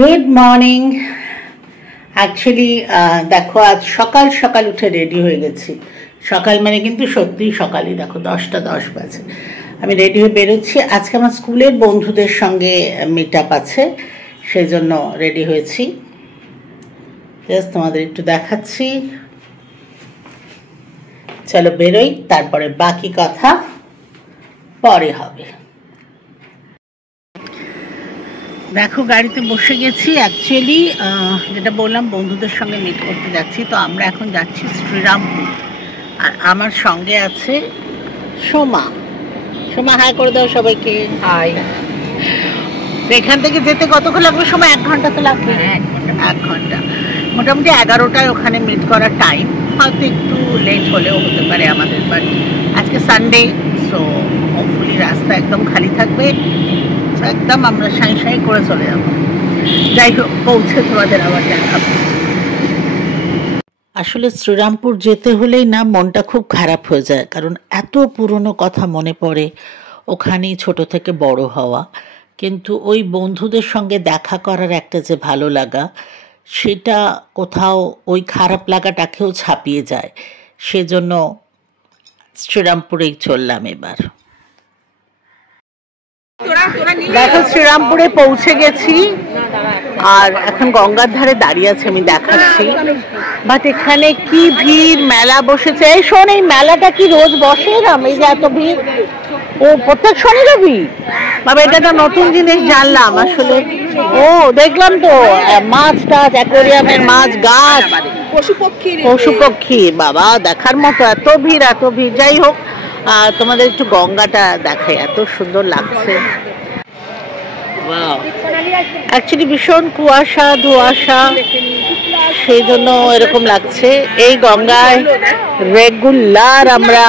Good morning. Actually দেখো আজ সকাল সকাল উঠে রেডি হয়ে গেছি। সকাল মানে কিন্তু সত্যিই সকালই, দেখো 10:10 বাজে। আমি রেডি হয়ে বেরোচ্ছি। আজকে আমার স্কুলের বন্ধুদের সঙ্গে মিট আপ আছে, সেই জন্য রেডি হয়েছি। জাস্ট তোমাদের একটু দেখাচ্ছি। চলো বেরোই, তারপরে বাকি কথা পরে হবে। দেখো গাড়িতে বসে গেছি। অ্যাকচুয়ালি যেটা বললাম, বন্ধুদের সঙ্গে মিট করতে যাচ্ছি। তো আমরা এখন যাচ্ছি শ্রীরামপুর, আর আমার সঙ্গে আছে সোমা। সোমা হাই করে দাও সবাইকে। হাই। এখান থেকে যেতে কতক্ষণ লাগবে? সময় 1 ঘন্টা তো লাগবে। 1 ঘন্টা মোটামুটি 11টায় ওখানে মিট করার টাইম। হয়তো একটু লেট হলেও হতে পারে আমাদের, বাট আজকে সানডে, সো হোপফুলি রাস্তা একদম খালি থাকবে। একদম আমরা সাঁই সাঁই করে চলে যাব। যাই হোক, পৌঁছে তোমাদের আবার দেখাবো। আসলে শ্রীরামপুর যেতে হলেই না মনটা খুব খারাপ হয়ে যায়, কারণ এত পুরনো কথা মনে পড়ে। ওখানেই ছোট থেকে বড় হওয়া, কিন্তু ওই বন্ধুদের সঙ্গে দেখা করার একটা যে ভালো লাগা, সেটা কোথাও ওই খারাপ লাগাটাকেও ছাপিয়ে যায়। সেজন্য শ্রীরামপুরেই চললাম এবার। দেখো শ্রীরামপুরে পৌঁছে গেছি, আর এখন গঙ্গার ধারে দাঁড়িয়ে আছে, আমি দেখাচ্ছি। বাট এখানে কি ভিড়, মেলা বসেছে। এই শোন, এই মেলাটা কি রোজ বসে? এই যে এত ভিড়, ও প্রত্যেক শনি রবি? বাবা, এটা তো নতুন জিনিস জানলাম আসলে। ও দেখলাম তো মাছ টাছ, অ্যাকোয়ারিয়ামের মাছ, গাছ, পশু পক্ষী। বাবা দেখার মতো, এত ভিড় এত ভিড়। যাই হোক, তোমাদের একটু গঙ্গাটা দেখে, এত সুন্দর লাগছে। অ্যাকচুয়ালি ভীষণ কুয়াশা ধোঁয়াশা, সেই জন্য এরকম লাগছে। এই গঙ্গায় রেগুলার আমরা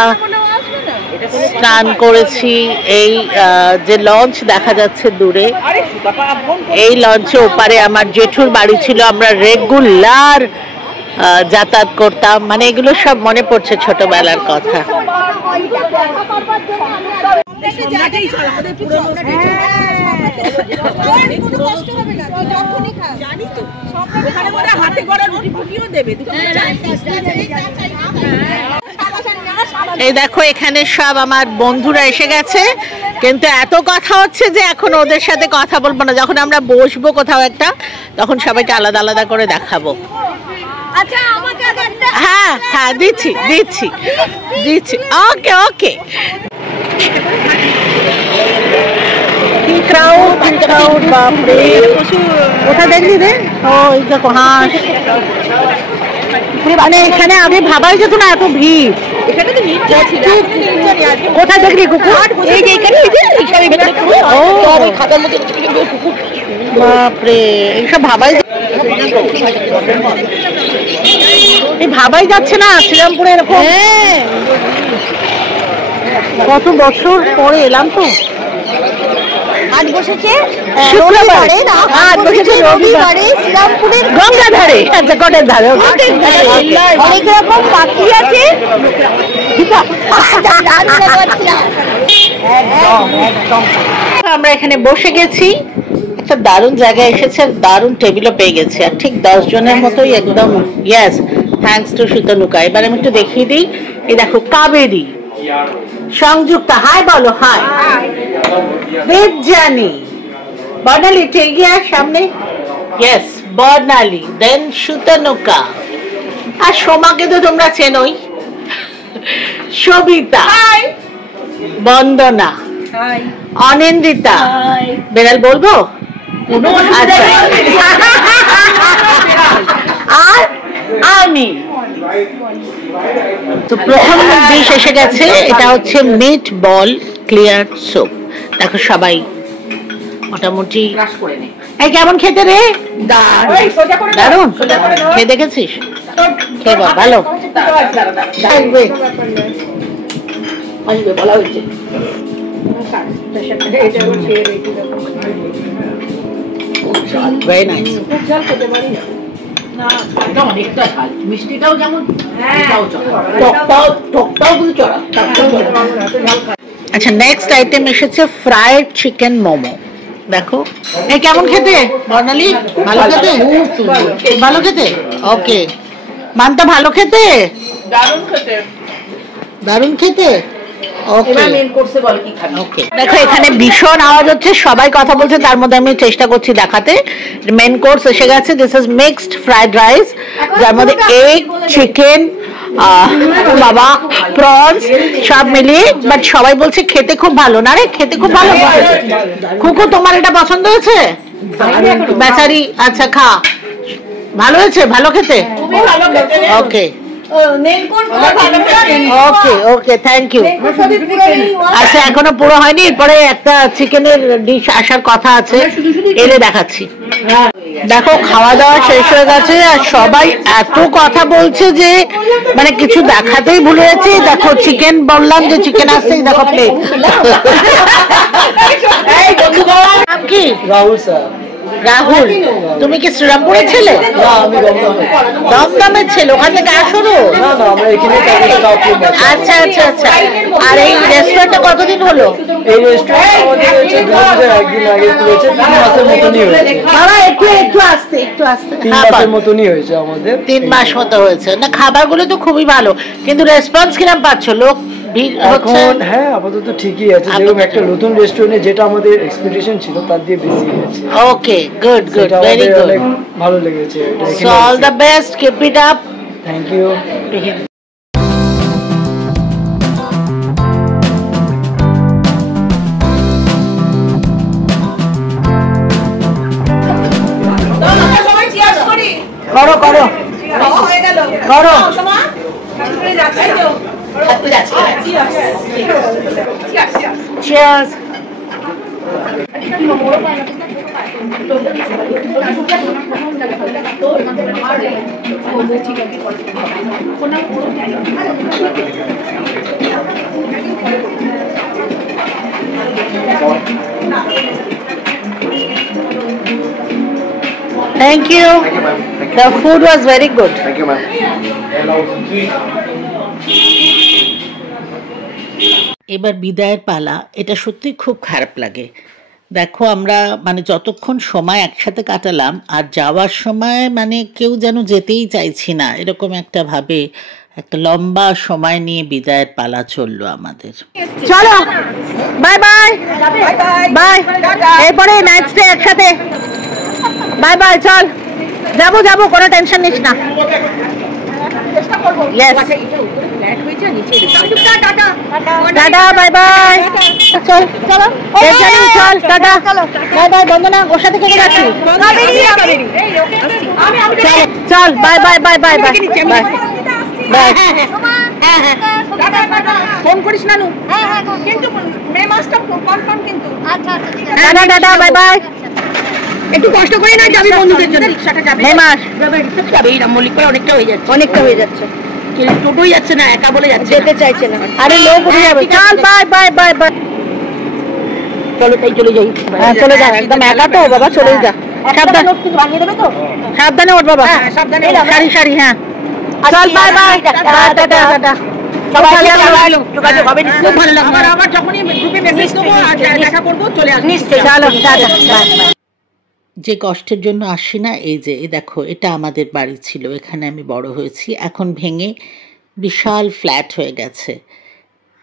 স্নান করেছি। এই যে লঞ্চ দেখা যাচ্ছে দূরে, এই লঞ্চে ওপারে আমার জেঠুর বাড়ি ছিল। আমরা রেগুলার যাতায়াত করতাম। মানে এগুলো সব মনে পড়ছে ছোটবেলার কথা। এই দেখো, এখানে সব আমার বন্ধুরা এসে গেছে, কিন্তু এত কথা হচ্ছে যে এখন ওদের সাথে কথা বলবো না। যখন আমরা বসবো কোথাও একটা, তখন সবাইকে আলাদা আলাদা করে দেখাবো। হ্যাঁ হ্যাঁ, দিচ্ছি দিচ্ছি দিচ্ছি। ওকে ওকে। কোথা দেখলি রে? ও এই দেখো হাঁস। মানে এখানে আগে ভাবাই যেত না এত ভিড়। কোথায় দেখলি কুকুর? বাপরে, এইসব ভাবাই ভাবাই যাচ্ছে না শ্রীরামপুরে এরকম। কত বছর পরে এলাম তো। আজ বসেছে শুক্রবারে, আজ বসেছে রবিবারে শ্রীরামপুরের গঙ্গা ধারে। আচ্ছা, গঙ্গার ধারে অনেক রকম পাখি আছে। আমরা এখানে বসে গেছি, একটা দারুণ জায়গায় এসেছে, দারুণ টেবিলও পেয়ে গেছি, আর ঠিক 10 জনের মতোই একদম। Yes, thanks to Shitanuka. এবার আমি একটু দেখিয়ে দিই। এই দেখো, কাবেরী, সংযুক্তা, হাই বলো। হাই দেবজানি, বর্ণালী টেগিয়া সামনে। ইয়েস, বর্ণালী, দেন শীতনুকা, আর সোমাকে তো তোমরা চেনোই, সবিতা, বন্দনা, অনিন্দিতা। বেড়াল বলবো? আচ্ছা, আর আমি। তো প্রথম ডিশ এসে গেছে, এটা হচ্ছে মিট বল ক্লিয়ার স্যুপ। দেখো সবাই মোটামুটি। এই কেমন খেতে রে? দারুণ। খেয়ে দেখেছিস? খেয়ে বল, ভালো বলা হয়েছে। Very nice. মিষ্টিটাও যেমন, টকটাও কিন্তু চড়া। আচ্ছা, নেক্সট আইটেম এসেছে ফ্রাইড চিকেন মোমো। দেখো এই কেমন খেতে বর্ণালী? ভালো খেতে, ভালো খেতে। ওকে মানটা ভালো খেতে, দারুণ খেতে, দারুণ খেতে। দেখো এখানে ভীষণ আওয়াজ হচ্ছে, সবাই কথা বলছে, তার মধ্যে আমি চেষ্টা করছি দেখাতে। মেন কোর্স এসে গেছে। This is mixed fried rice, যার মধ্যে এগ, চিকেন, বাবা প্রনস সব মিলিয়ে। বাট সবাই বলছে খেতে খুব ভালো। না রে, খেতে খুব ভালো। খুকু তোমার এটা পছন্দ হয়েছে? বেচারি আচ্ছা খা, ভালো হয়েছে, ভালো খেতে। ওকে ওকে ওকে থ্যাংক ইউ। আচ্ছা এখনো পুরো হয়নি, এরপরে একটা চিকেনের ডিশ আসার কথা আছে, এলে দেখাচ্ছি। দেখো খাওয়া দাওয়া শেষ হয়ে গেছে আর সবাই এত কথা বলছে যে মানে কিছু দেখাতেই ভুলে গেছি। দেখো চিকেন বললাম যে চিকেন আসছে, দেখো প্লেট। নাম কি? রাহুল স্যার। রাহুল, তুমি কি শ্রীরামপুরের ছেলে? দমদমের ছেলে, ওখান থেকে আসো? আচ্ছা আচ্ছা আচ্ছা। আর এই রেস্টুরেন্টটা কতদিন হলো? এই হয়েছে আমাদের 3 মাস মতো হয়েছে। না খাবারগুলো তো খুবই ভালো, কিন্তু রেসপন্স কিরকম পাচ্ছ? লোক এখন হ্যাঁ আপাতত ঠিকই আছে, যেরকম একটা নতুন রেস্টুরেন্টে যেটা আমাদের এক্সপেকটেশন ছিল তার দিয়ে বেশি আছে। Okay good good, very good, ভালো লেগেছে। So all the best, keep it up. Thank you. করো করো করো। Cheers. Thank you. The food was very good. Thank you, ma'am. এবার বিদায়ের পালা। এটা সত্যি খুব খারাপ লাগে। দেখো আমরা মানে যতক্ষণ সময় একসাথে কাটালাম, আর যাওয়ার সময় মানে কেউ যেন যেতেই চাইছি না, এরকম একটা ভাবে একটা লম্বা সময় নিয়ে বিদায়ের পালা চললো আমাদের। চলো বাই বাই বাই, এরপরে নাইট স্টে একসাথে। বাই বাই, চল যাবো যাবো, কোনো টেনশন নিস না। টাটা বাই বাই, চল চলো চল টাটা বাই বাই। বন্দনা ওর সাথে কেটে যাচ্ছি, চল bye bye bye bye bye bye. Phone করিস নানু, কিন্তু মে মাসটা কনফার্ম কিন্তু। আচ্ছা টাটা টাটা বাই বাই। একটু কষ্ট করে না যাবি বন্ধুদের জন্য, রিকশাটা যাবে মে মাস যাবে। এই মল্লিক করে অনেকটা হয়ে যাচ্ছে, অনেকটা হয়ে যাচ্ছে। টোটোই যাচ্ছে না, একা বলে যাচ্ছে, যেতে চাইছে না। আরে লোক উঠে যাবে। চল বাই বাই বাই বাই। চলো তাই চলে যাই। হ্যাঁ চলে যা, একদম একা তো বাবা, চলে যা। সাবধানে ভাঙিয়ে দেবে তো, সাবধানে ওঠ বাবা, সাবধানে সারি সারি। হ্যাঁ চল বাই বাই টাটা টাটা। যে কষ্টের জন্য আসি না, এই যে দেখো এটা আমাদের বাড়ি ছিল, এখানে আমি বড় হয়েছি, এখন ভেঙে বিশাল ফ্ল্যাট হয়ে গেছে।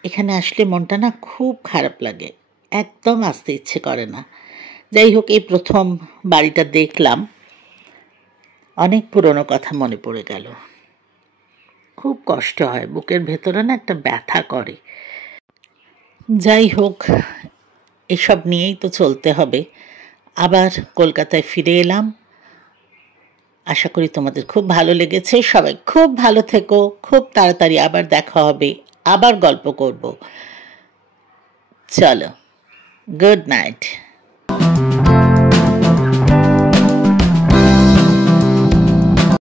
এখানে আসলে মনটা না খুব খারাপ লাগে, একদম আসতে ইচ্ছে করে না। যাই হোক, এই প্রথম বাড়িটা দেখলাম, অনেক পুরনো কথা মনে পড়ে গেল। খুব কষ্ট হয়, বুকের ভেতরে না একটা ব্যথা করে। যাই হোক, এসব নিয়েই তো চলতে হবে। আবার কলকাতায় ফিরে এলাম। আশা করি তোমাদের খুব ভালো লেগেছে। সবাই খুব ভালো থেকো, খুব তাড়াতাড়ি আবার দেখা হবে, আবার গল্প করব। চলো, গুড নাইট।